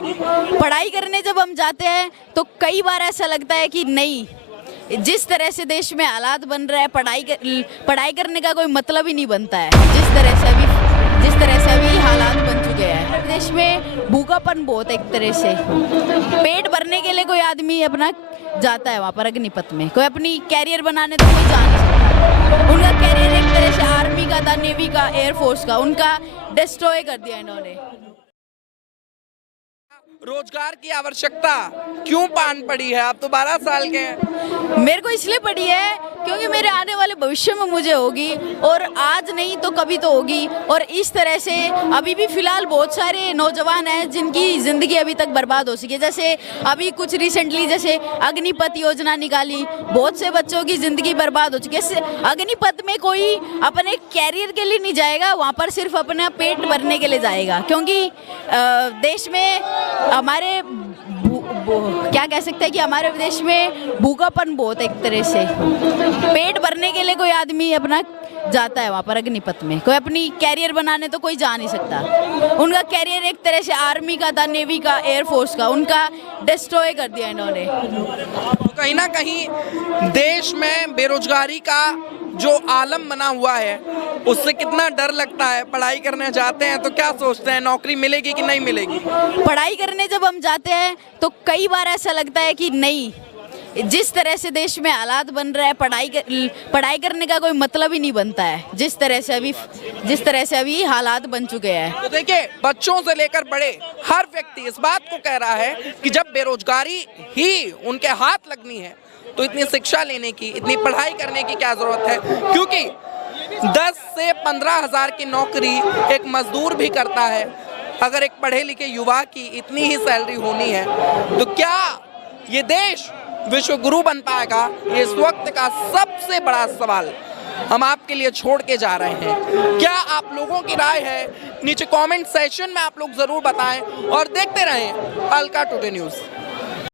मिलेगी? पढ़ाई करने जब हम जाते हैं तो कई बार ऐसा लगता है कि नहीं, जिस तरह से देश में हालात बन रहा है पढ़ाई करने का कोई मतलब ही नहीं बनता है। जिस तरह से अभी हालात बन चुके हैं देश में, भूखापन बहुत है एक तरह से। पेट भरने के लिए कोई आदमी अपना जाता है वहाँ पर अग्निपथ में, कोई अपनी कैरियर बनाने तो कोई जा नहीं सकता। उनका कैरियर एक तरह से आर्मी का था, नेवी का, एयरफोर्स का, उनका डिस्ट्रॉय कर दिया इन्होंने। रोजगार की आवश्यकता क्यों पान पड़ी है? आप तो 12 साल के हैं। मेरे को इसलिए पड़ी है क्योंकि मेरे आने वाले भविष्य में मुझे होगी, और आज नहीं तो कभी तो होगी। और इस तरह से अभी भी फिलहाल बहुत सारे नौजवान हैं जिनकी ज़िंदगी अभी तक बर्बाद हो सकी है। जैसे अभी कुछ रिसेंटली जैसे अग्निपथ योजना निकाली, बहुत से बच्चों की ज़िंदगी बर्बाद हो चुकी है। अग्निपथ में कोई अपने कैरियर के लिए नहीं जाएगा, वहाँ पर सिर्फ अपना पेट भरने के लिए जाएगा। क्योंकि देश में हमारे क्या कह सकते हैं कि हमारे देश में भूखापन बहुत है एक तरह से। पेट भरने के लिए कोई आदमी अपना जाता है वहाँ पर अग्निपथ में, कोई अपनी कैरियर बनाने तो कोई जा नहीं सकता। उनका कैरियर एक तरह से आर्मी का था, नेवी का, एयरफोर्स का, उनका डिस्ट्रॉय कर दिया इन्होंने। कहीं ना कहीं देश में बेरोजगारी का जो आलम बना हुआ है उससे कितना डर लगता है? पढ़ाई करने जाते हैं तो क्या सोचते हैं, नौकरी मिलेगी कि नहीं मिलेगी? पढ़ाई करने जब हम जाते हैं तो कई बार ऐसा लगता है कि नहीं, जिस तरह से देश में हालात बन रहा है पढ़ाई करने का कोई मतलब ही नहीं बनता है। जिस तरह से अभी हालात बन चुके हैं। तो देखिए, बच्चों से लेकर बड़े हर व्यक्ति इस बात को कह रहा है कि जब बेरोजगारी ही उनके हाथ लगनी है तो इतनी शिक्षा लेने की, इतनी पढ़ाई करने की क्या जरूरत है? क्योंकि 10 से 15 हजार की नौकरी एक मजदूर भी करता है। अगर एक पढ़े लिखे युवा की इतनी ही सैलरी होनी है तो क्या ये देश विश्व गुरु बन पाएगा? ये इस वक्त का सबसे बड़ा सवाल हम आपके लिए छोड़ के जा रहे हैं। क्या आप लोगों की राय है? नीचे कमेंट सेक्शन में आप लोग जरूर बताएं और देखते रहें अलका टुडे न्यूज़।